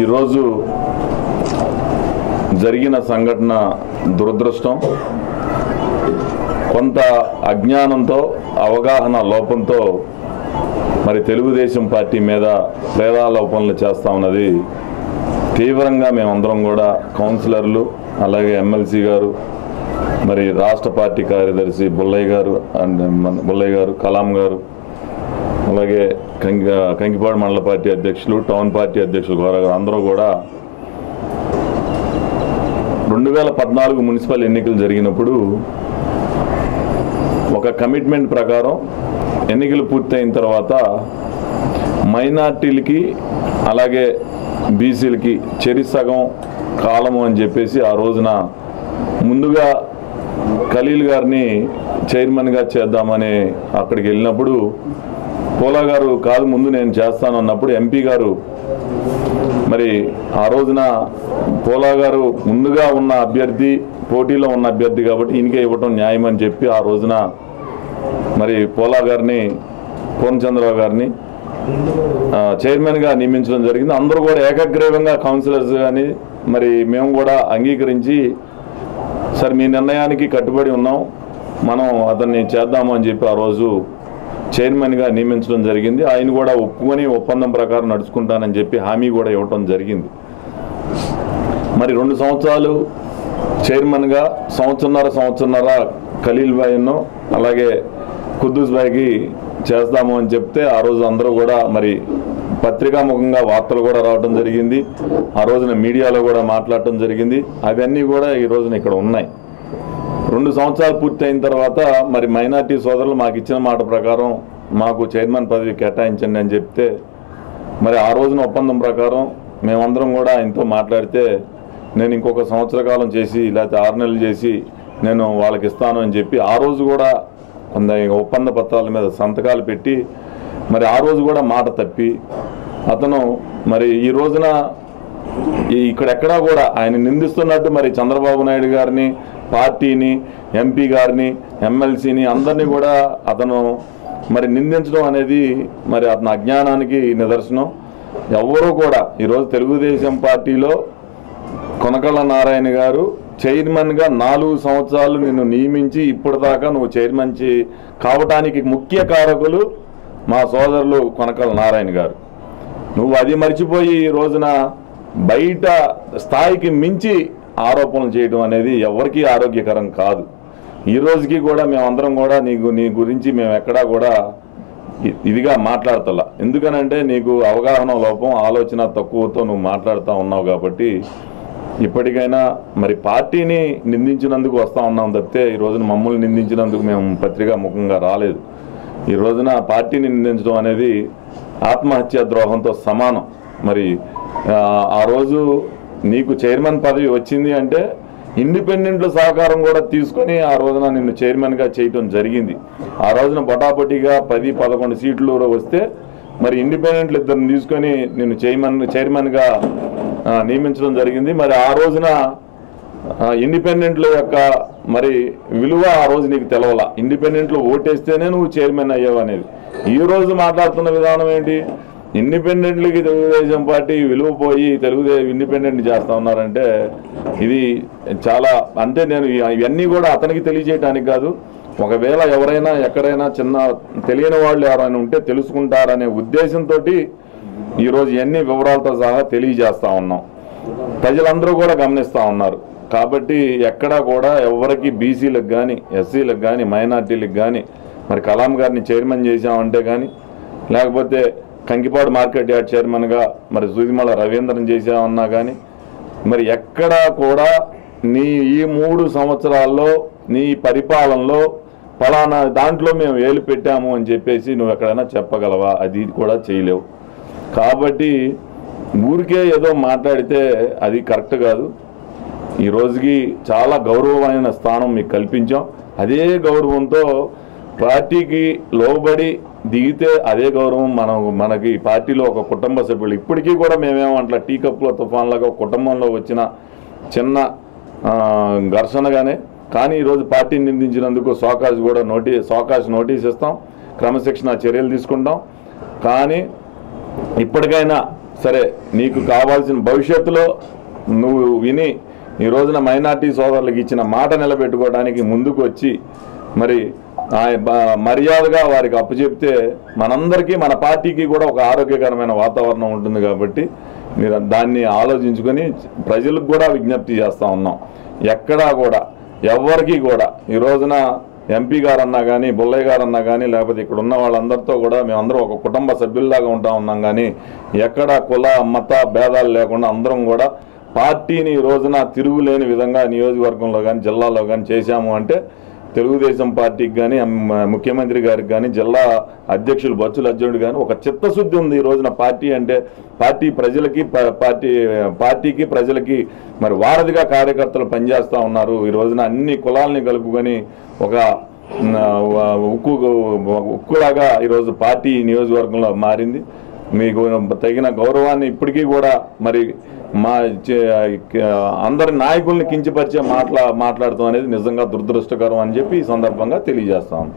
ఈరోజు జరిగిన సంఘటన దురదృష్టం. కొంత అజ్ఞానంతో అవగాహన లోపంతో మరి తెలుగుదేశం పార్టీ మీద ప్రేరాలోపనలు చేస్తూ ఉన్నది తీవ్రంగా మేమందరం కూడా కౌన్సిలర్లు, అలాగే ఎమ్మెల్సీ గారు, మరి రాష్ట్ర పార్టీ కార్యదర్శి బుల్లయ్య గారు, కలాం గారు, అలాగే కంకిపాడు మండల పార్టీ అధ్యక్షులు, టౌన్ పార్టీ అధ్యక్షులు గౌరవ గారు అందరూ కూడా 2014 మున్సిపల్ ఎన్నికలు జరిగినప్పుడు ఒక కమిట్మెంట్ ప్రకారం ఎన్నికలు పూర్తయిన తర్వాత మైనార్టీలకి అలాగే బీసీలకి చెరిసగం కాలము అని చెప్పేసి ఆ రోజున ముందుగా ఖలీల్ గారిని చైర్మన్గా చేద్దామని అక్కడికి వెళ్ళినప్పుడు పోలా గారు కాదు ముందు నేను చేస్తాను అన్నప్పుడు ఎంపీ గారు మరి ఆ రోజున పోలా గారు ముందుగా ఉన్న అభ్యర్థి, పోటీలో ఉన్న అభ్యర్థి కాబట్టి ఈయనకే ఇవ్వటం న్యాయం అని చెప్పి ఆ రోజున మరి పోలా గారిని, పూర్ణచంద్రరావు గారిని చైర్మన్గా నియమించడం జరిగింది. అందరూ కూడా ఏకగ్రీవంగా కౌన్సిలర్స్ కానీ మరి మేము కూడా అంగీకరించి సరే మీ నిర్ణయానికి కట్టుబడి ఉన్నాం, మనం అతన్ని చేద్దాము అని చెప్పి ఆ రోజు చైర్మన్గా నియమించడం జరిగింది. ఆయన కూడా ఒప్పుకొని ఒప్పందం ప్రకారం నడుచుకుంటానని చెప్పి హామీ కూడా ఇవ్వటం జరిగింది. మరి 2 సంవత్సరాలు చైర్మన్గా సంవత్సరన్నర ఖలీల్ భాయ్ను అలాగే కుద్దూస్ భాయ్కి చేస్తాము అని చెప్తే ఆ రోజు అందరూ కూడా మరి పత్రికాముఖంగా వార్తలు కూడా రావడం జరిగింది. ఆ రోజున మీడియాలో కూడా మాట్లాడటం జరిగింది. అవన్నీ కూడా ఈ రోజున ఇక్కడ ఉన్నాయి. 2 సంవత్సరాలు పూర్తి అయిన తర్వాత మరి మైనార్టీ సోదరులు మాకు ఇచ్చిన మాట ప్రకారం మాకు చైర్మన్ పదవి కేటాయించండి అని చెప్తే మరి ఆ రోజున ఒప్పందం ప్రకారం మేమందరం కూడా ఆయనతో మాట్లాడితే నేను ఇంకొక సంవత్సర కాలం చేసి లేకపోతే 6 నెలలు చేసి నేను వాళ్ళకి ఇస్తాను అని చెప్పి ఆ రోజు కూడా కొంత ఒప్పంద పత్రాల మీద సంతకాలు పెట్టి మరి ఆ రోజు కూడా మాట తప్పి అతను మరి ఈ రోజున ఇక్కడెక్కడా కూడా ఆయన నిందిస్తున్నట్టు మరి చంద్రబాబు నాయుడు గారిని, పార్టీని, ఎంపీ గారిని, ఎమ్మెల్సీని అందరినీ కూడా అతను మరి నిందించడం అనేది మరి అతని అజ్ఞానానికి నిదర్శనం. ఎవరూ కూడా ఈరోజు తెలుగుదేశం పార్టీలో కొనకళ్ళ నారాయణ గారు చైర్మన్గా 4 సంవత్సరాలు నిన్ను నియమించి ఇప్పటిదాకా నువ్వు చైర్మన్ కావటానికి ముఖ్య కారకులు మా సోదరులు కొనకళ్ళ నారాయణ గారు. నువ్వు అది మర్చిపోయి ఈ రోజున బయట స్థాయికి మించి ఆరోపణలు చేయడం అనేది ఎవరికీ ఆరోగ్యకరం కాదు. ఈ రోజుకి కూడా మేమందరం కూడా నీ గురించి మేము ఎక్కడా కూడా ఇదిగా మాట్లాడతలా. ఎందుకనంటే నీకు అవగాహన లోపం, ఆలోచన తక్కువతో నువ్వు మాట్లాడుతూ ఉన్నావు కాబట్టి ఇప్పటికైనా మరి పార్టీని నిందించినందుకు వస్తూ ఉన్నాం తప్పితే ఈ రోజున మమ్మల్ని నిందించినందుకు మేము పత్రికా ముఖంగా రాలేదు. ఈ రోజున పార్టీని నిందించడం అనేది ఆత్మహత్య ద్రోహంతో సమానం. మరి ఆ రోజు నీకు చైర్మన్ పదవి వచ్చింది అంటే ఇండిపెండెంట్ల సహకారం కూడా తీసుకొని ఆ రోజున నిన్ను చైర్మన్గా చేయటం జరిగింది. ఆ రోజున పటాపటిగా 10-11 సీట్లు వస్తే మరి ఇండిపెండెంట్లు ఇద్దరిని తీసుకొని నిన్ను చైర్మన్గా నియమించడం జరిగింది. మరి ఆ రోజున ఇండిపెండెంట్ల యొక్క మరి విలువ ఆ రోజు నీకు తెలవాల. ఇండిపెండెంట్లు ఓటేస్తేనే నువ్వు చైర్మన్ అయ్యావు అనేది. ఈ రోజు మాట్లాడుతున్న విధానం ఏంటి? ఇండిపెండెంట్లకి తెలుగుదేశం పార్టీ విలువ పోయి ఇండిపెండెంట్ చేస్తూ ఉన్నారంటే ఇది చాలా అంటే నేను ఇవన్నీ కూడా అతనికి తెలియజేయడానికి కాదు, ఒకవేళ ఎవరైనా ఎక్కడైనా చిన్న తెలియని వాళ్ళు ఎవరైనా ఉంటే తెలుసుకుంటారనే ఉద్దేశంతో ఈరోజు ఎన్ని వివరాలతో సహా తెలియజేస్తూ ఉన్నాం. ప్రజలందరూ కూడా గమనిస్తూ ఉన్నారు. కాబట్టి ఎక్కడా కూడా ఎవరికి బీసీలకు కానీ, ఎస్సీలకు కానీ, మైనార్టీలకు కానీ మరి కలాం గారిని చైర్మన్ చేశామంటే కానీ, లేకపోతే కంకిపాడు మార్కెట్ యార్డ్ చైర్మన్గా మరి సూదిమల రవీంద్రన్ చేశామన్నా కానీ మరి ఎక్కడా కూడా నీ ఈ 3 సంవత్సరాల్లో నీ పరిపాలనలో ఫలానా దాంట్లో మేము వేలు పెట్టాము అని చెప్పేసి నువ్వు ఎక్కడైనా చెప్పగలవా? అది కూడా చేయలేవు. కాబట్టి ఊరికే ఏదో మాట్లాడితే అది కరెక్ట్ కాదు. ఈ రోజుకి చాలా గౌరవమైన స్థానం మీకు కల్పించాం. అదే గౌరవంతో పార్టీకి లోబడి దిగితే అదే గౌరవం మనకి పార్టీలో ఒక కుటుంబ సభ్యులు. ఇప్పటికీ కూడా మేమేమో అట్లా టీ కప్పులో తుఫాన్లాగా కుటుంబంలో వచ్చిన చిన్న ఘర్షణగానే కానీ ఈరోజు పార్టీని నిందించినందుకు సోకాజ్ నోటీస్ ఇస్తాం, క్రమశిక్షణ చర్యలు తీసుకుంటాం. కానీ ఇప్పటికైనా సరే నీకు కావాల్సిన భవిష్యత్తులో నువ్వు విని ఈ రోజున మైనార్టీ సోదరులకు ఇచ్చిన మాట నిలబెట్టుకోవడానికి ముందుకు వచ్చి మరి మర్యాదగా వారికి అప్పచెప్తే మనందరికీ మన పార్టీకి కూడా ఒక ఆరోగ్యకరమైన వాతావరణం ఉంటుంది. కాబట్టి మీరు దాన్ని ఆలోచించుకొని ప్రజలకు కూడా విజ్ఞప్తి చేస్తూ ఉన్నాం. ఎక్కడా కూడా ఎవరికి కూడా ఈ రోజున ఎంపీ గారు అన్నా కానీ బుల్లయ్య గారు అన్నా కానీ లేకపోతే ఇక్కడ ఉన్న వాళ్ళందరితో కూడా మేమందరం ఒక కుటుంబ సభ్యుల్లాగా ఉంటా ఉన్నాం. కానీ ఎక్కడ కుల మత భేదాలు లేకుండా అందరం కూడా పార్టీని ఈ రోజున తిరుగులేని విధంగా నియోజకవర్గంలో కానీ జిల్లాలో కానీ చేశాము అంటే తెలుగుదేశం పార్టీకి కానీ ముఖ్యమంత్రి గారికి కానీ జిల్లా అధ్యక్షులు బచ్చుల అర్జునుడు కానీ ఒక చిత్తశుద్ధి ఉంది. ఈ రోజున పార్టీ అంటే పార్టీ ప్రజలకి పార్టీకి ప్రజలకి మరి వారధిగా కార్యకర్తలు పనిచేస్తూ ఉన్నారు. ఈ రోజున అన్ని కులాలని కలుపుకొని ఒక ఉక్కులాగా ఈరోజు పార్టీ నియోజకవర్గంలో మారింది. మీకు తగిన గౌరవాన్ని ఇప్పటికీ కూడా మరి మా అందరి నాయకుల్ని కించపరిచే మాట్లాడతాం అనేది నిజంగా దురదృష్టకరం అని చెప్పి ఈ సందర్భంగా తెలియజేస్తాం.